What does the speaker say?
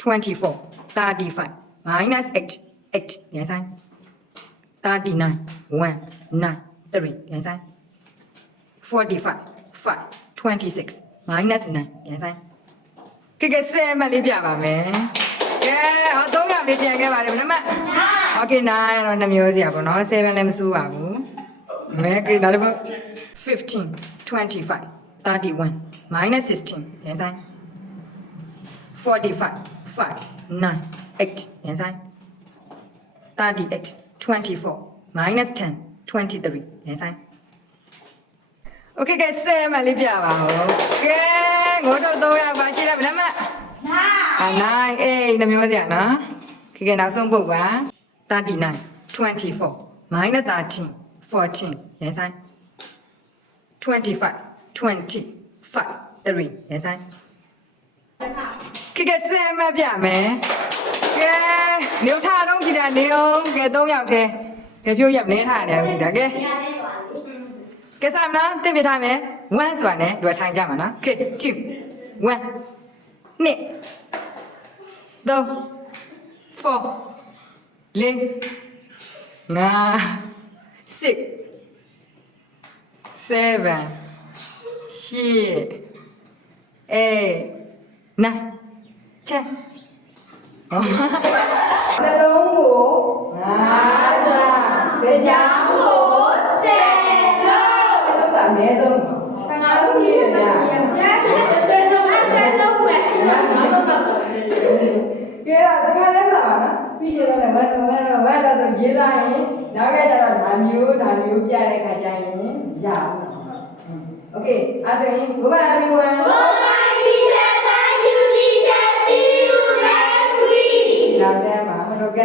24 35 minus 8 8ပြန်ဆိုင်39 1 9 3ပြန်ဆိုင်45 5 26 minus 9ပြန်ဆိုင်ကဲဆက်မှလေးပြပါမယ်ကဲဟော3ယောက်လေးပြန်ခဲ့ပါတယ်ဘယ်နှမโอเค9တော့နှမျိုးစီရပါတော့7လည်းမစိုးပါဘူးမဲကဲနောက်တစ်ပုတ်15 25 31 minus 16ပြန်ဆိုင်45 5 9 8ပြန်ဆိုင်38 24 minus 10 23ပြန်ဆိုင်โอเคကဲဆက်မှလေးပြပါဦးကဲငိုးတို့3ယောက်ပါရှိတယ်ဘယ်နှမ9အေးနှမျိုးစီရနော်ကဲနောက်ဆုံးပုတ်ပါ39 24 minus 13 14ပြန်ဆိုင်25 25 3ပြန်ဆိုင်ကဲဆက်မှပြမယ်ကဲနေထားတော့ကြည့်တာနေအောင်ကဲ3ယောက်တည်းကဲဖြိုးရက်နေထားတယ်ကြည့်တာကဲကဲစမ်းနော်တင်ပြထားမယ်1ဆိုတာနဲ့တွေ့ထိုင်ကြမှာနော်ကဲ2 1 2 3 4 5 6 7 8 9 10နှလုံးကိုငါးစားကြောင်ကို10လို့အနည်းဆုံးငါတို့ရေးရတယ်10လုံးပဲငါတို့ကကဲတော့တခါလဲပါနော်ပြီးရတော့ဝတ်တော့ဆိုရေးလိုက်ရင်နောက်ကြတော့ဒါမျိုးပြတဲ့ခါကျရင်ရအောင်โอเคအဲ့ဆိုရင် goodbye everyone Goodbye, teacher. Thank you, teacher. See you next week. နောက်တဲ့မှာမတော်ကဲ